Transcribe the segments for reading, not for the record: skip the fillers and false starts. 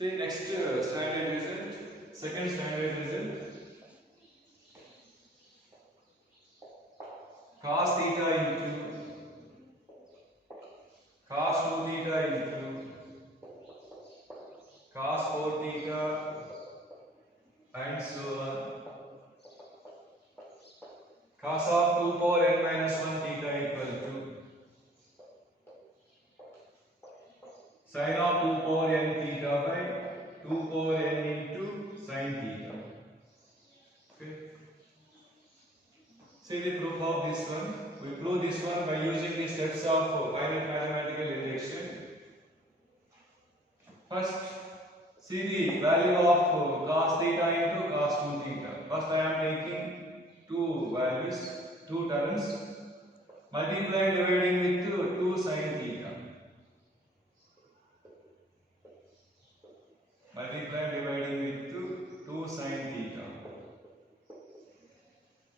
See next standard result, second standard result. Cos theta into cos 2 theta into cos 4 theta and so on. Cos of 2 power n minus 1 theta equal to sin of 2 power n theta by 2 power n into sin theta. Okay. See the proof of this one. We prove this one by using the steps of finite mathematical induction. First, see the value of cos theta into cos 2 theta. First, I am taking two values, two terms, multiply and dividing with 2 sin theta. Multiply and dividing with 2 sin theta.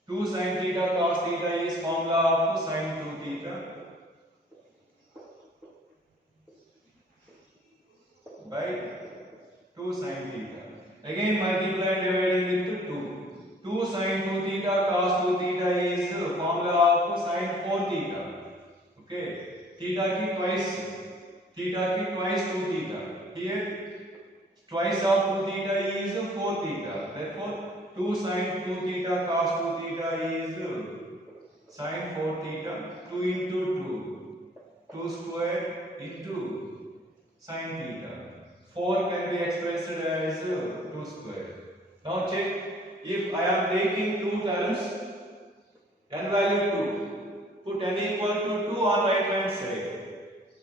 2 sin theta cos theta is formula of sin 2 theta by 2 sin theta. Again multiply and dividing with 2. 2 sin 2 theta cos 2 theta is formula of sin 4 theta. Okay. Theta ki twice 2 theta. Here twice of 2 theta is 4 theta. Therefore 2 sin 2 theta cos 2 theta is sin 4 theta. 2 into 2 square into sin theta. 4 can be expressed as 2 square. Now check, if I am taking two terms, n value 2, put n equal to 2 on right hand side.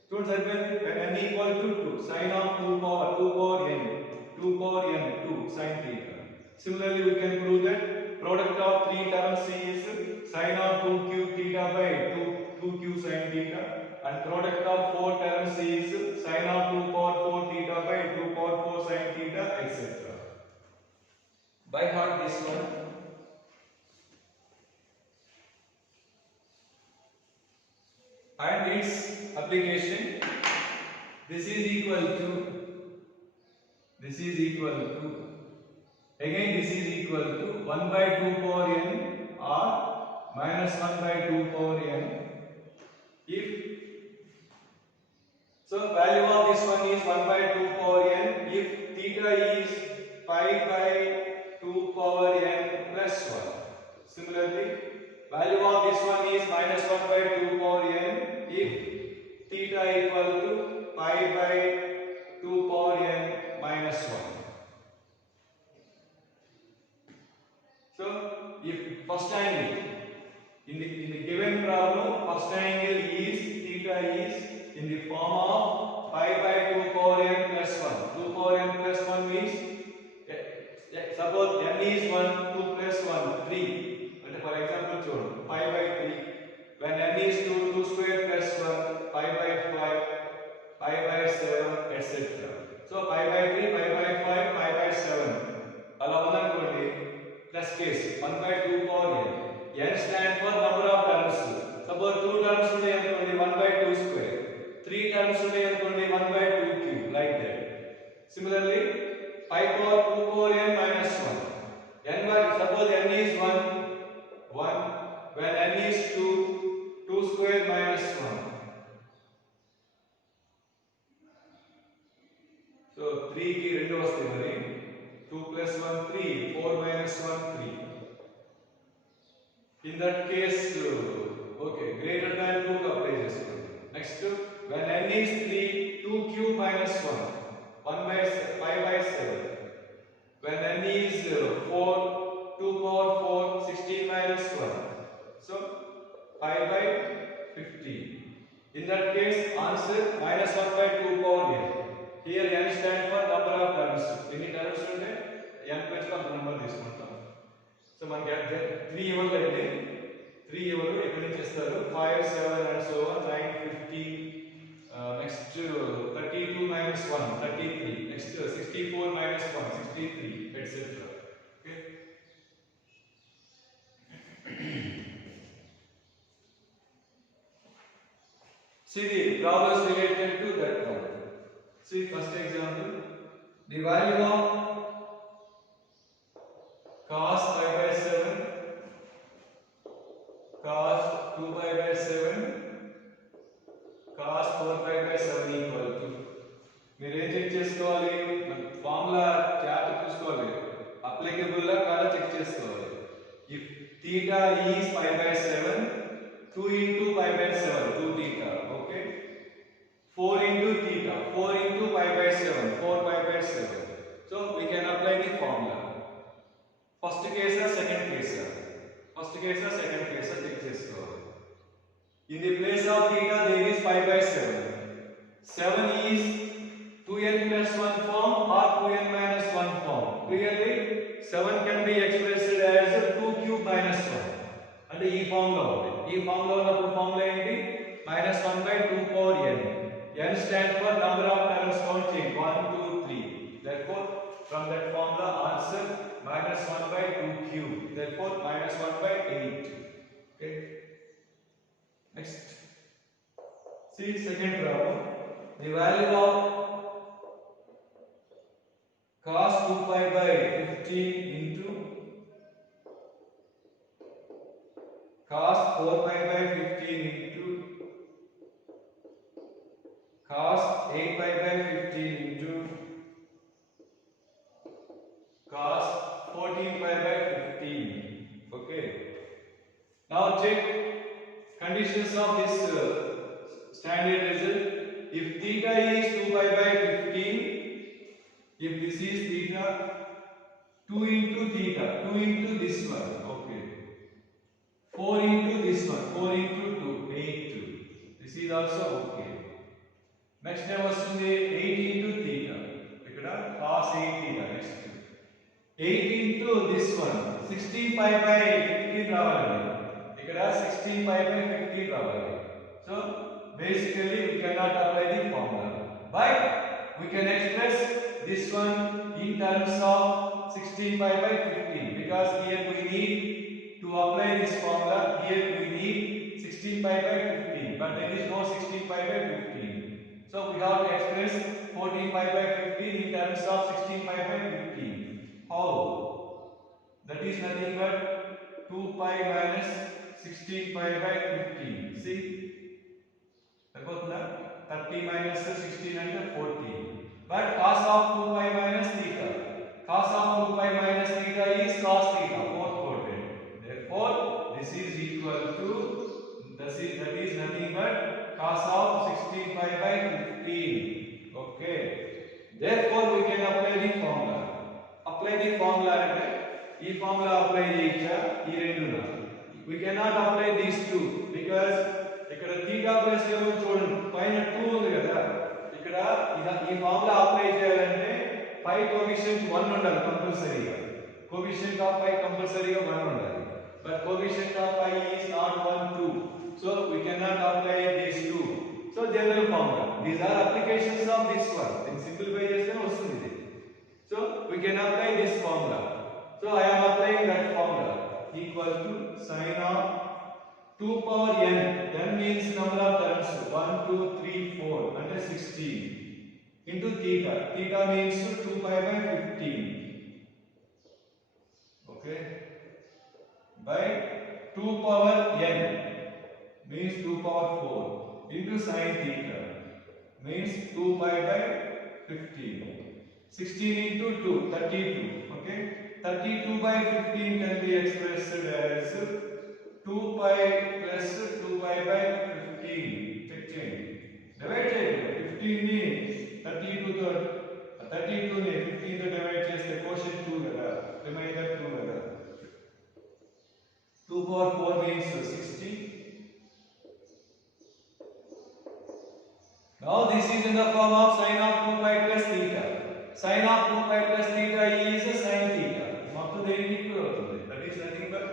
Students, when n equal to 2, sin of 2 power n 2 sin theta. Similarly, we can prove that product of three terms is sin of 2 cube theta by 2 cube sin theta, and product of four terms is sin of 2 power 4 theta by 2 power 4 sin theta, etc. By heart this one. And its application, this is equal to again this is equal to 1 by 2 power n or minus 1 by 2 power n. If so, value of this one is 1 by 2 power n if theta is pi by 2 power n plus 1. Similarly, value of this one is minus 1 by 2 power n if theta equal to pi by 2 power n minus 1. So, if first angle in the given problem, first angle is theta is in the form of pi by 2 power n plus 1. 2 power n plus 1 means suppose n is 1, 2 plus 1, 3. For example, pi by 3. When n is 2, 2 square plus 1, pi by 5, pi by 7, etc. So pi by 3, pi by 5, pi by 7. Allow plus case 1 by 2 power n. N stand for number of terms. Suppose 2 terms today only 1 by 2 square. 3 terms today only 1 by 2 cube, like that. Similarly, pi power 2 power n minus 1. N by suppose n is 1. When n is 2 square minus 1. So 3 ki rendu vastayi mari. 2 plus 1 3, 4 minus 1 3. In that case, okay, greater than 2 ka apply chestundi. Next, when n is 3, 2 cube minus 1, 1 by 5 by 7. When n is 4, 2 power 4, 16 minus 1. So 5 by 15. In that case, answer minus 1 by 2 power n. Here n stand for number of terms. Any terms unte n plus number తీసుకుంటాం. So man get 3 ఇవ్వలు అయితే 3 ఇవ్వలు ఎక్కడి నుంచి ఇస్తారు 5 7 and so on 9 50 next 32 minus 1 33 next 64 minus 1 63 etc. Okay. See the problems related to that problem. See first example, the value of cos pi by 7, cos 2 pi by 7, cos 4 pi by 7 equal to మీరు ఏం check చేసుకోవాలి formula chart చూసుకోవాలి applicable లా కాదా check చేసుకోవాలి if theta is pi by 7 2 into pi by 7 2 theta okay 4 into theta 4 into pi by 7 4 pi by 7 so we can apply the formula first case or second case first case or second case check చేసుకోవాలి in the place of theta there is pi by 7 is 2n plus 1 form or 2n minus 1 form clearly 7 can be expressed as 2 cube minus 1 అంటే ఈ form లో ఉంది ఈ form లో ఉన్నప్పుడు formula ఏంటి -1 by 2 power n n stands for number of terms counting 1 2 3 therefore from that formula answer -1 by 2 cube therefore -1 by 8 okay next see second problem the value of cos 2 pi by 15 into cos 4 pi by 15 into cos 8 pi by 15 into cos 14 pi by 15 okay now check conditions of this standard result if theta is 2 pi by 15 if this is theta 2 into theta 2 into this one okay 4 into this one 4 into 2 8 this is also okay next time వస్తుంది 8 into theta ఇక్కడ cos 8 theta next 8 into this one 16 pi by 15 రావాలి ఇక్కడ 16 pi by 15 రావాలి so basically we cannot apply the formula but we can express this one in terms of 16 pi by 15 because here we need to apply this formula here we need 16 pi by 15 but there is no 16 pi by 15 so we have to express 14 pi by 15 in terms of 16 pi by 15 how that is nothing but 2 pi minus 16 pi by 15 see about 30 minus 16 and 14 but cos of 2 pi minus theta cos of 2 pi minus theta is cos theta fourth quadrant therefore this is equal to that is nothing but cos of 16 pi by 15 okay therefore we can apply the formula అంటే ఈ formula apply చేయొచ్చా ఈ రెండునా we cannot apply these two because ఇక్కడ theta plus ఏమో చూడండి పైన 2 ఉంది కదా ఇక్కడ ఈ ఫార్ములా అప్లై చేయాలంటే పై కోఎఫిషియెంట్ 1 ఉండాలి కంపల్సరీగా కోఎఫిషియెంట్ ఆఫ్ పై కంపల్సరీగా 1 ఉండాలి but coefficient of pi is not 1 2 so we cannot apply these two so general formula these are applications of this one in simplify చేస్తేనే వస్తుంది ఇది so we can apply this formula so I am applying that formula equal to sin of 2 power n n means number of terms 1 2 3 4 and 16 into theta theta means 2 pi by 15 okay by 2 power n means 2 power 4 into sin theta means 2 pi by 15 16 into 2 32 okay 32 by 15 can be expressed as 2 pi plus 2 pi by 15 check చేయండి divide చేయండి 15 ని 32 తో 32 ని 15 తో divide చేస్తే quotient 2 కదా reminder 2 కదా 2 power 4 means 60 now this is in the form of sin of 2 pi plus theta sin of 2 pi plus theta is sin theta మొత్తం దేనికి ఈక్వల్ అవుతుంది that is nothing but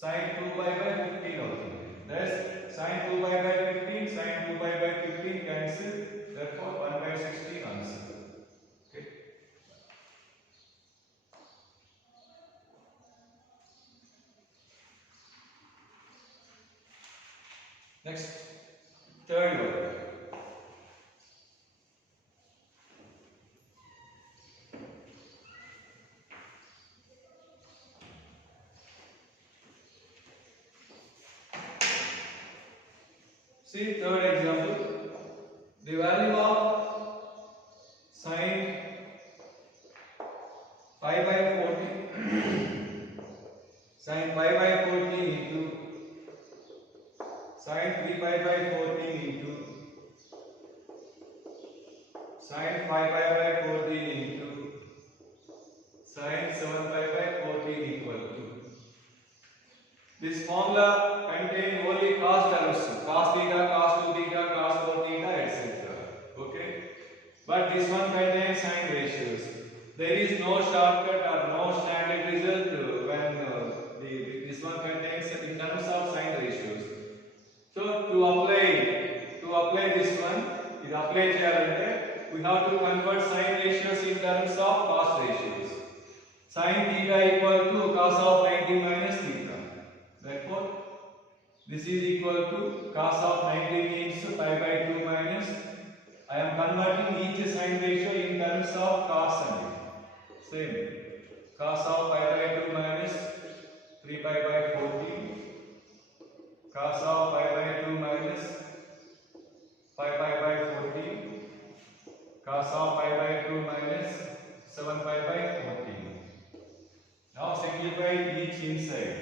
sin 2 pi by 15 అవుతుంది thus sin 2 pi by 15 sin 2 pi by 15 cancel therefore 1 by 16 answer okay next third one See third example. The value of sine pi by 40 sine pi by 40 into sine 3 pi by 40 into sine 5 pi by 40 into sine 7 pi by 40 equal to. This formula contains only cos terms, cos theta, cos 2 theta, cos 4 theta, etc. Okay, but this one contains sine ratios. There is no shortcut or no standard result when this one contains in terms of sine ratios. So to apply this one, it apply cheyalante we have to convert sine ratios in terms of cos ratios. Sin theta equal to cos of 90 minus theta. Therefore, this is equal to cos of 90 means pi by 2 minus. I am converting each sine ratio in terms of cos only. Same. Cos of pi by 2 minus 3 pi by 40. Cos of pi by 2 minus 5 pi by 40. Cos of pi by 2 minus 7 pi by 40. Now simplify each inside.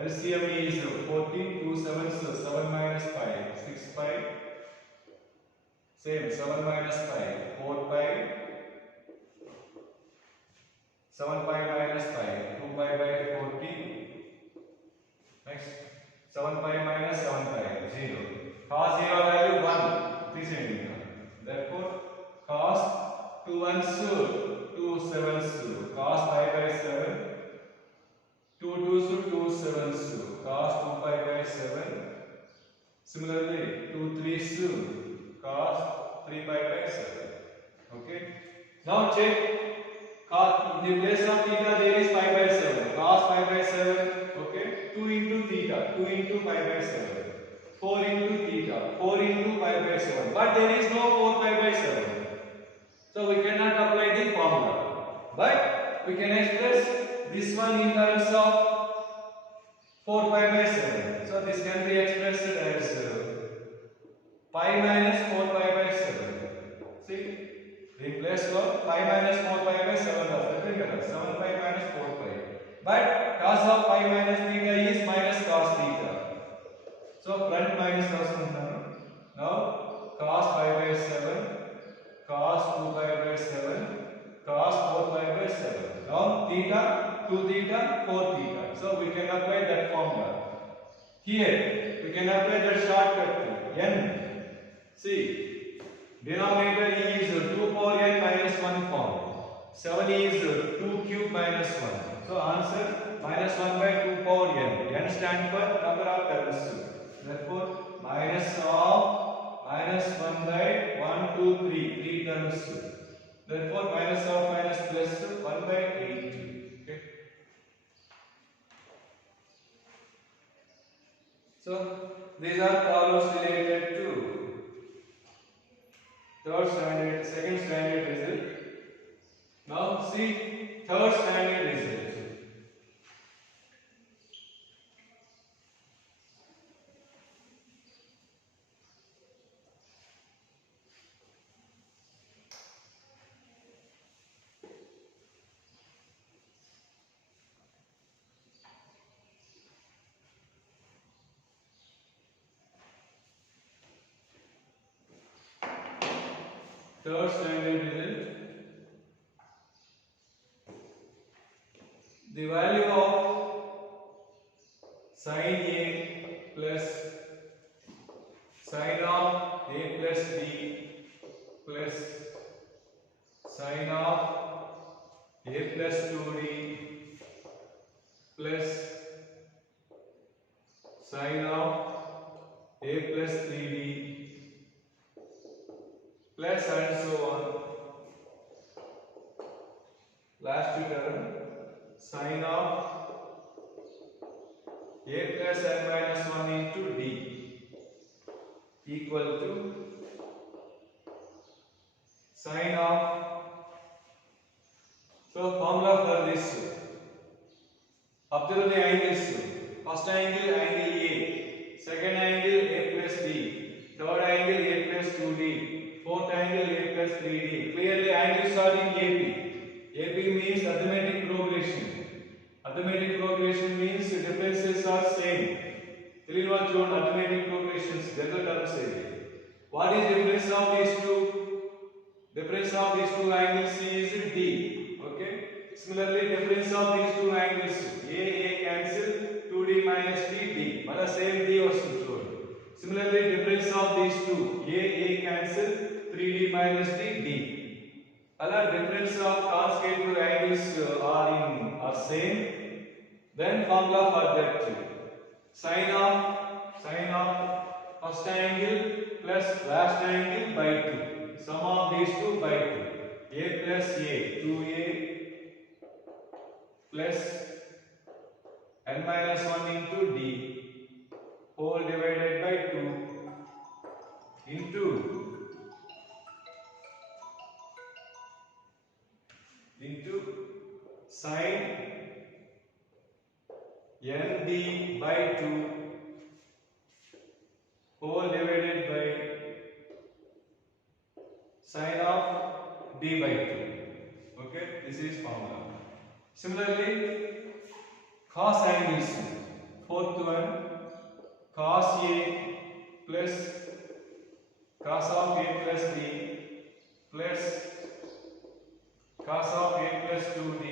LCM is 14, 2 7s, 7 minus 5, 6 pi. Same, 7 minus 5, 4 pi. 7 pi minus 5, 2 pi by 40. Next, 7 pi minus 7 pi, 0. Cos 0 value 1, 3 centimeter. Therefore, cos 2 1s, 2 7s, cos pi by 7. 2 2s, 2 7s, cos 2 pi by 7. Similarly, 2 3s, cos 3 pi by 7. Okay. Now check. In the place of theta there is pi by 7. Cos pi by 7. Okay. 2 into theta. 2 into pi by 7. 4 into theta. 4 into pi by 7. But there is no 4 pi by 7. So we cannot apply the formula. But we can express this one in terms of 4 pi by 7. So this can be expressed as pi minus 4 pi by 7. See, replace for pi minus 4 pi by 7 of 7 pi minus 4 pi. But cos of pi minus theta is minus cos theta. So front minus cos now cos pi by 7, cos 2 pi by 7, cos 4 pi by 7. Now theta, 2 theta, 4 theta. So we can apply that formula. Here we can apply that shortcut n. See, denominator is 2 power n minus 1 form. 7 is 2 cube minus 1. So answer minus 1 by 2 power n. N stands for number of terms. Therefore minus of minus 1 by 1 2 3 3 terms. Therefore minus of minus plus 1 by 8. Okay. So these are problems related to third standard, second standard result. Now see third standard result. Third standard result. The value of sin A plus sin of A plus B plus sin of A plus 2D plus sin of A plus 3D plus and so on. Last term sin of A plus n minus 1 into D equal to sin of. So formula for this, observe the angles. First angle A, second angle A plus B, third angle a plus 2d, fourth angle a plus 3d. Clearly angles are in AP. AP means arithmetic progression. Arithmetic progression means differences are same. తెలియని వాళ్ళు చూడండి arithmetic progressions general terms ఏవి. What is difference of these two? Difference of these two angles is d. Okay. Similarly, difference of these two angles a cancel 2d minus d d. Mala same d వస్తుంది చూడండి. Similarly, difference of these two a cancel 3d minus d d. Ala difference of consecutive angles are same. Then formula for that too. Sine of first angle plus last angle by 2. Sum of these two by 2. A plus a 2a plus n minus 1 into d whole divided by 2 into sine nd by 2 whole divided by sine of d by 2. Okay, this is formula. Similarly, cos angles, fourth one, cos a plus cos of a plus b plus cos of a plus 2d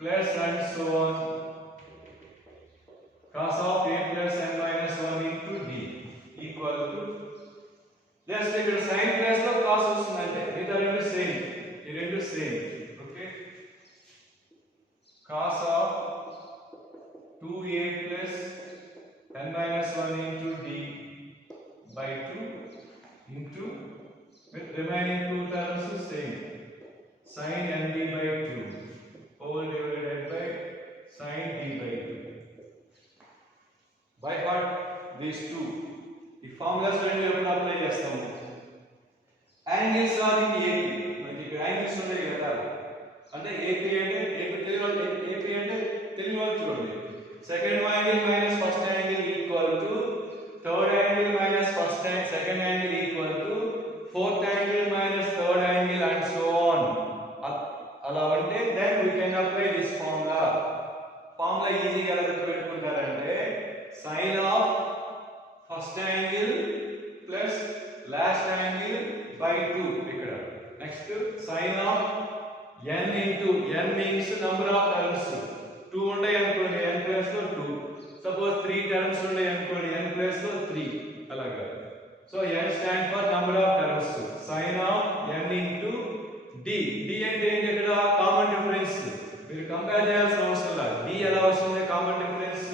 plus and so on, cos of a plus n minus 1 into d equal to, just ఇక్కడ sin plus లో cos వస్తుందంటే మిగతా రెండు same, ఈ రెండు same. Okay, cos of 2a plus n minus 1 into d by 2 into, with remaining two terms same, sin nb by 2 whole divided by sin d by 2. By heart these two. ఈ formulas రెండు ఎప్పుడు apply చేస్తాము? Angles are in AP. మనకి ఇక్కడ angles ఉన్నాయి కదా, అంటే AP అంటే ఏపీ అంటే తెలియని వాళ్ళు చూడండి. Second angle minus first angle equal to third angle minus first angle second angle equal to fourth angle minus third angle and so on. అలా ఉంటే then we can apply this formula. Formula ఈజీగా ఎలా గుర్తుపెట్టుకుంటారంటే sine of first angle plus last angle by 2 ఇక్కడ. Next sine of n into n means number of terms. 2 ఉంటాయి అనుకోండి n plus లో 2. Suppose 3 terms ఉన్నాయి అనుకోండి n ప్లస్ లో 3 అలాగా. So n stand for number of terms. Sine of n into d. d అంటే ఏంటి? ఇక్కడ కామన్ డిఫరెన్స్. మీరు కంపేర్ చేయాల్సిన అవసరం లేదు. d ఎలా వస్తుంది కామన్ డిఫరెన్స్?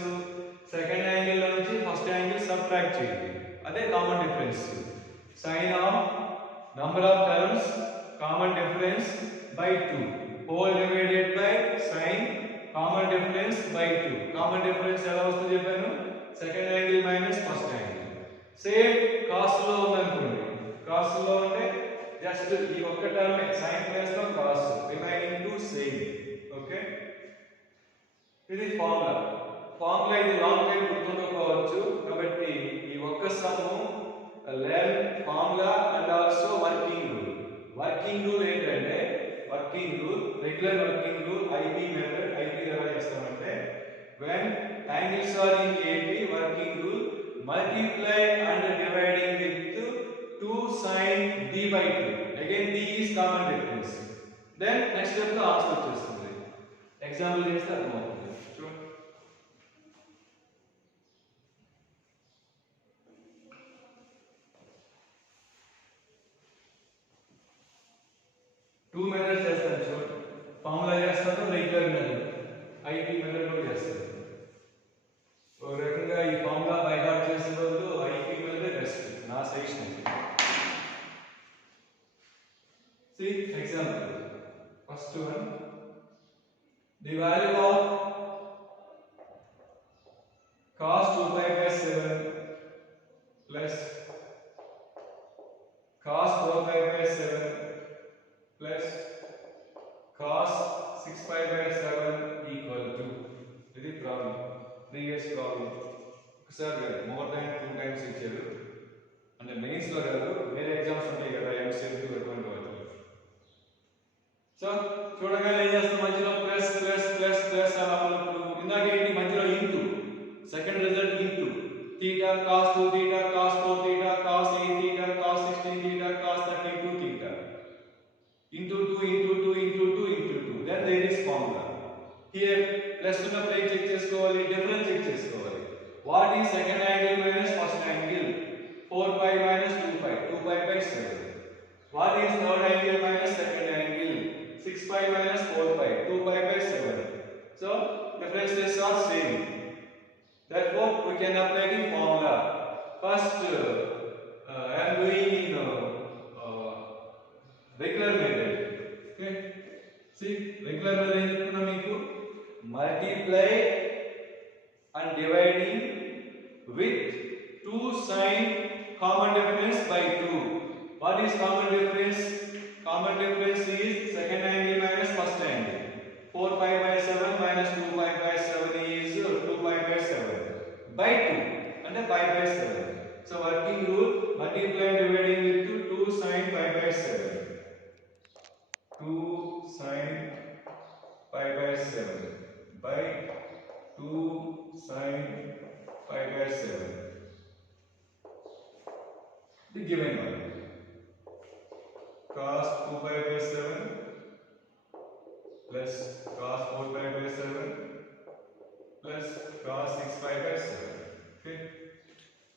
సెకండ్ యాంగిల్ లో నుంచి ఫస్ట్ యాంగిల్ సబ్ట్రాక్ట్ చేయండి, అదే common difference. Sine of number of terms common difference by 2 whole divided by sin common difference by 2. common difference ఎలా వస్తుంది చెప్పాను? Second angle minus first angle. Same cos లో ఉందనుకోండి, cos లో అంటే జస్ట్ ఈ ఒక్క టర్మ్ sin ప్లస్ లో cos remaining to same. Okay, ఇది ఫార్ములా. ఫార్ములా ఇది లాంగ్ టైం గుర్తుండకపోవచ్చు, కాబట్టి ఈ ఒక్క sum learn formula and also working rule. Working rule ఏంటంటే regular working rule IP method. IP ఎలా చేస్తామంటే when angles are in AP, working rule multiply and dividing with 2 sin d by 2. Again d is common difference. Then next step లో answer వచ్చేస్తుంది. Example చేస్తే అర్థమవుతుంది. చూడండి, 2 methods చేస్తాను. చూడండి, formula చేస్తాను, రెగ్యులర్ మెథడ్, ఐపీ మెథడ్ కూడా చేస్తాను. ఒక రకంగా ఈ ఫార్ములా బై హార్ట్ చేసే బదులు ఐపీ మెథడ్ బెస్ట్ నా suggestion. See example, first one, the value of cos 2 pi by 7 plus cos 4 pi by 7 plus cos 6 pi by 7 equal to, ఇది problem, previous problem. ఒకసారి మోర్ దాన్ 2 టైమ్స్ ఇచ్చారు. అంటే mains లో కాదు, వేరే exams ఉంటాయి కదా, ఎంసెట్ అటువంటి వాటిలో. సో చూడగానే ఏం చేస్తాం, మధ్యలో ప్లస్ ప్లస్ ప్లస్ ప్లస్ అలా ఉన్నప్పుడు ఇందాక ఏంటి మధ్యలో into, second result into theta cos 2 theta cos 4 theta cos 8 theta cos 16 theta cos 32 theta into 2 into 2 into 2 into 2. Then there is formula. Here plus ఉన్నప్పుడు ఏం చెక్ చేసుకోవాలి, డిఫరెన్స్ చెక్ చేసుకోవాలి. What is second angle minus first angle? 4 pi minus 2 pi, 2 pi by 7. What is third angle minus second angle? 6 pi minus 4 pi, 2 pi by 7. So differences are same. Therefore we can apply the formula. First I am doing in regular method. Okay, see regular method ఏం చెప్తున్నా మీకు, multiply and dividing with 2 sin common difference by 2. What is common difference? Common difference is second angle minus first angle. 4 pi by 7 minus 2 pi by 7 is 2 pi by 7 by 2 and pi by 7. So working rule, multiply and dividing with 2 sin pi by 7. 2 sin pi by 7 by 2 sin pi by 7. The given one, cos 2 pi by 7 plus cos 4 pi by 7 plus cos 6 pi by 7. Okay,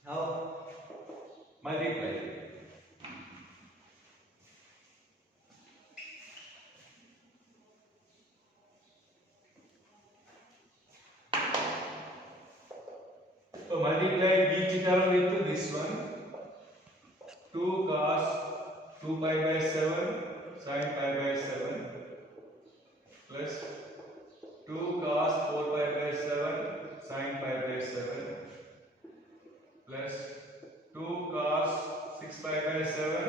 now multiply. So multiply each term with this one. 2 cos 2 pi by 7 sin pi by 7 plus 2 cos 4 pi by 7 sin pi by 7 plus 2 cos 6 pi by 7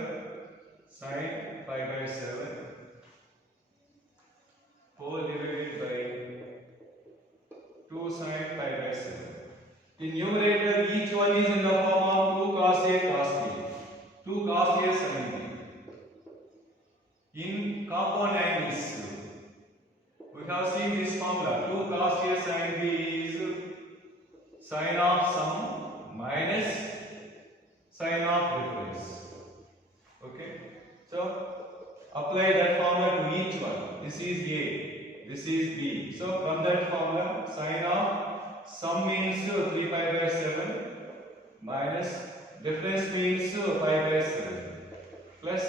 sin pi by 7 whole divided by 2 sin pi by 7. In numerator each one is in the form of 2 cos A cos B, 2 cos A sin B. In compound angles we have seen this formula, 2 cos A sin B is sin of sum minus sin of difference. Okay, so apply that formula to each one. This is A, this is B. So from that formula, sin of sum means 3 pi by 7 minus difference means pi by 7 plus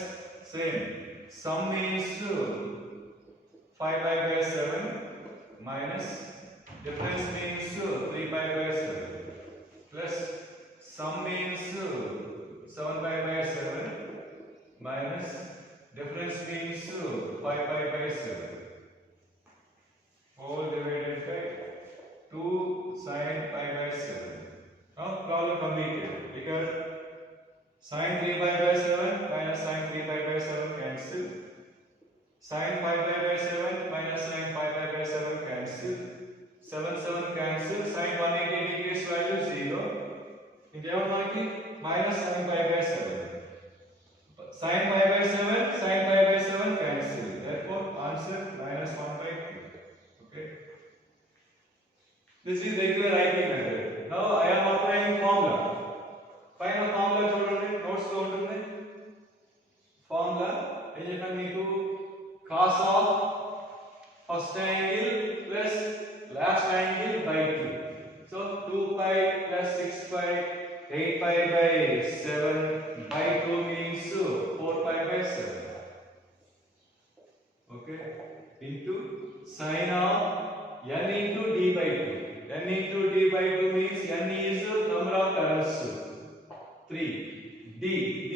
same sum means 5 pi by 7 minus difference means 3 pi by 7 plus sum means 7 pi by 7 minus difference means 5 pi by 7 whole divided by 2 sin pi by 7. Now problem completed. Because sin 3 pi by 7 minus sin 3 pi by 7 cancel. Sin 5 pi by 7 minus sin 5 pi by 7 cancel. 7 7 cancel. Sin 180 degrees value 0. India మనకి minus sin pi by 7. Sin pi by 7 sin pi by 7 cancel. Therefore answer minus 1 by 2. Okay. This is regular IP method. Now I am applying formula. Final formula చూడండి, notes లో ఉంటుంది. Formula ఏం చెప్పాను మీకు, cos of first angle plus last angle by 2. So 2 pi plus 6 pi 8 pi by 7 by 2 means 4 pi by 7. Okay, into sin of n into d by 2. n into d by 2 means n is number of terms 3. d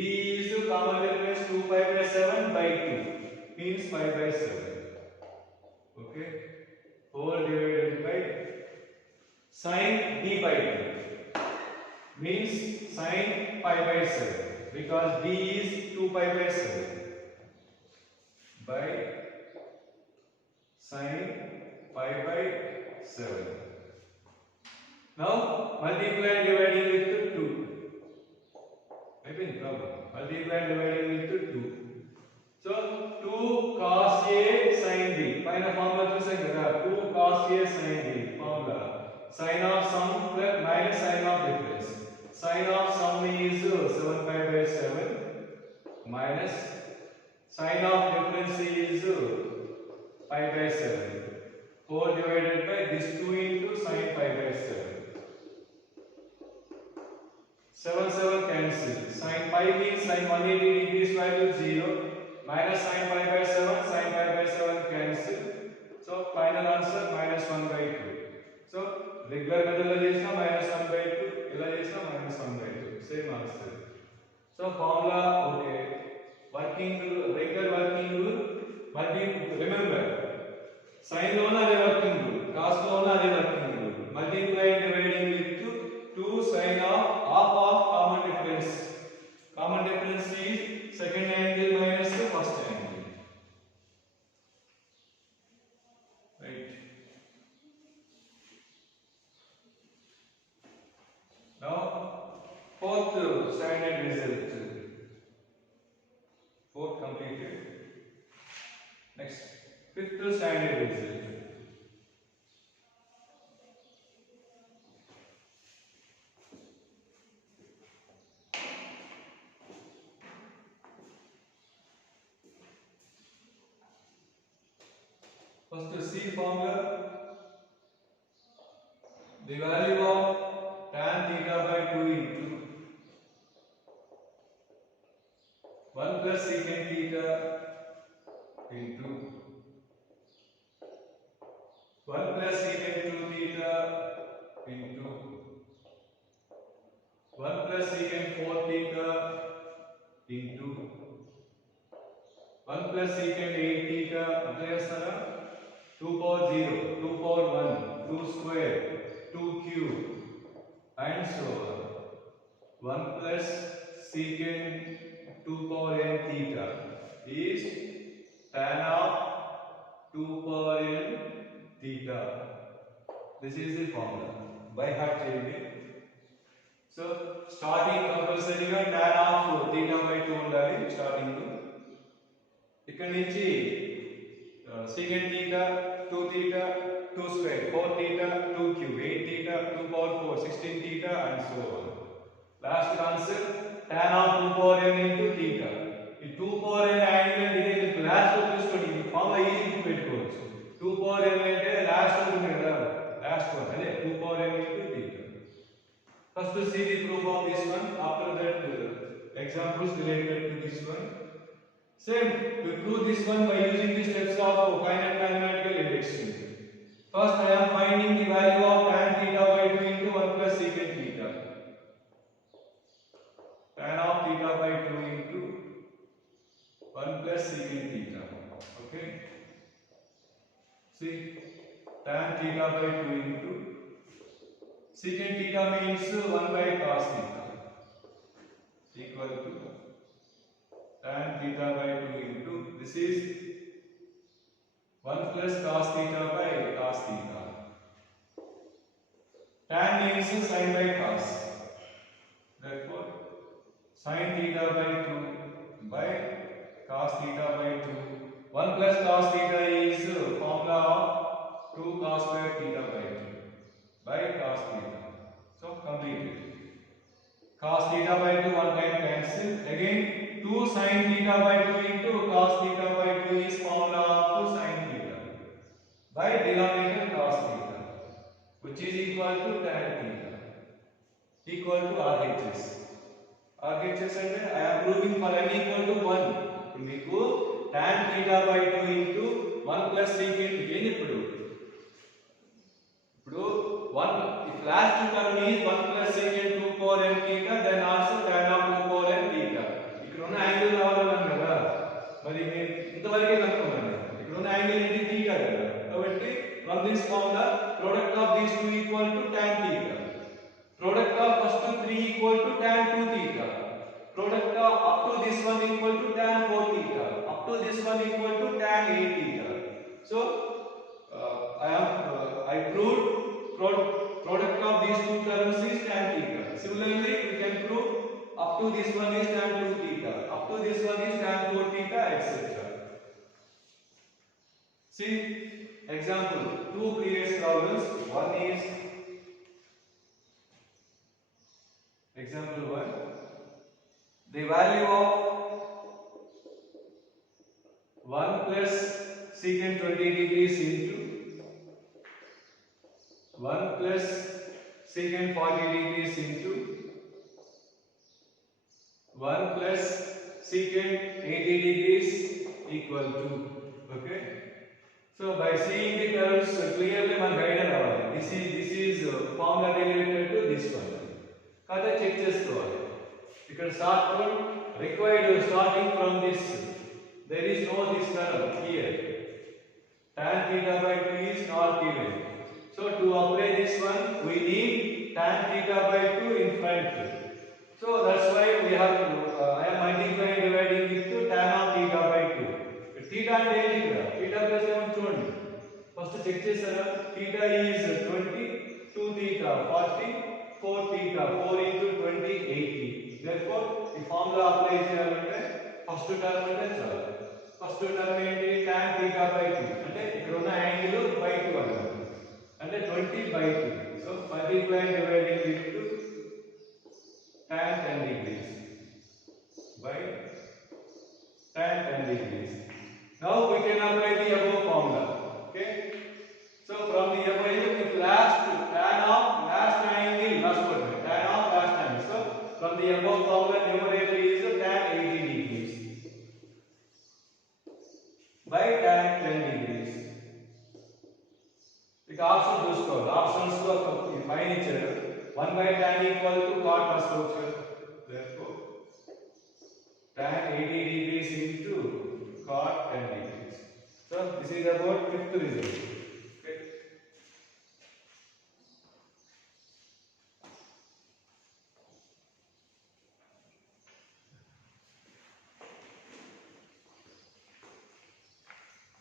is common difference 2 pi by 7 by 2 means 5 by 7. Okay, whole divided by sin d by 2 means sin pi by 7 because d is 2 pi by 7 by sin pi by 7. Now multiply and dividing with 2. I అయిపోయింది problem. Multiply and dividing with 2. So 2 cos a sin b పైన formula చూసాం కదా, 2 cos a sin b formula sin of sum plus minus sin of difference. Sin of sum is 7 pi by 7 minus sin of difference is pi by 7. 4 divided by this 2 into sin pi by 7. 7 7 cancel. Sin pi means sin 180 degrees value 0 minus sin pi by 7, sin pi by 7 cancel. So final answer minus 1 by 2. So regular method lo chesina minus 1 by 2, ila chesina minus 1 by 2, same answer. So formula okay, working rule, regular working rule, remember sin lo na ade working rule, cos lo na ade working rule, multiply and dividing with 2 sin of half of common difference. Common difference is second angle minus the first angle, right? Now fourth standard result, fourth completed. Next fifth standard result. First C formula, the value of tan theta by 2 into 1 plus secant theta into 1 plus secant 2 theta into 1 plus secant 4 theta into 1 plus secant 8 theta. అంటే చేస్తారా 2 power 0, 2 power 1, 2 square, 2 cube and so on. 1 plus secant 2 power n theta is tan of 2 power n theta. This is the formula. By heart cheyandi. So starting compulsory ga tan of theta by 2 undali starting lo. ఇక్కడ నుంచి secant theta 2 theta 2 square 4 theta 2 cube 8 theta 2 power 4 16 theta and so on. Last answer tan of 2 power n into theta. ఈ 2 power n angle ఇదే మీకు last లో చూసుకోండి, ఈ formula easy పెట్టుకోవచ్చు. 2 power n అంటే లాస్ట్ ఉంటుంది కదా, లాస్ట్ వన్ అదే 2 power n into theta. First to see the proof of this one, after that examples related to this one. Same, we prove this one by using the steps of finite mathematical indexing. First I am finding the value of tan theta by 2 into 1 plus secant theta. Tan of theta by 2 into 1 plus secant theta. Okay. See, tan theta by 2 into secant theta means 1 by cos theta equal to tan theta by 2 into this is 1 plus cos theta by cos theta. Tan means sin by cos. Therefore, sin theta by 2 by cos theta by 2. 1 plus cos theta is formula of 2 cos square theta by 2 by cos theta. So completed. Cos theta by 2 one time cancel. Again 2 sin theta by 2 into cos theta by 2 is formula of sin theta by denominator cos theta, which is equal to tan theta equal to RHS. RHS and I am proving for n equal to 1. మీకు tan theta by 2 into 1 plus secant again ఇప్పుడు 1 if last term is 1 plus secant 2 power n theta, then also tan of 2 power n theta. ఇక్కడ ఉన్న angle రావాలన్నాను కదా, మరి నేను ఇంతవరకే కనుక్కున్నాను. ఇక్కడ ఉన్న యాంగిల్ ఏంటి? theta కదా. కాబట్టి from this formula product of these two equal to tan theta. Product of first 3 equal to tan 2 theta. Product of up to this one equal to tan 4 theta. Up to this one equal to tan 8 theta. So I proved product of these two terms is tan theta. Similarly, we can prove up up to this one is tan 2 theta, up to this one is tan 4 theta, etc. See, example, two previous problems. One is example 1. The value of 1 plus secant 20 degrees into 1 plus secant 40 degrees into 1 plus secant 80 degrees equal to. Okay. So by seeing the terms clearly man guide avali. This is formula related to this one. Kada check chesukovali. Ikkada start from required starting from this. There is no this term here. Tan theta by 2 is not given. So to apply this one, we need tan theta by 2 in front. So that's why we have to, I am multiplying dividing this to tan of theta by 2. Theta and theta, theta plus 7 chudandi. First check chesara, theta is 20, 2 theta 40, 4 theta, 4 into 20, 80. Therefore, the formula apply cheyalante first term ante chalu. First term enti tan theta by 2. Ante ikkada unna angle by 2 annaru. Ante 20 by 2. So multiplying dividing it to tan 10 degrees by tan 10 degrees. Now we can apply the above formula. Okay. So from the above, if last tan of last angle, last one, tan of last angle. So from the above formula, numerator is tan 80 degrees by tan 10 degrees. The option చూసుకోవాలి. Options లో పైన ఇచ్చారు 1 by tan equal to cot రాసుకోవచ్చు. Therefore tan 80 degrees into cot 10 degrees. So this is about fifth result.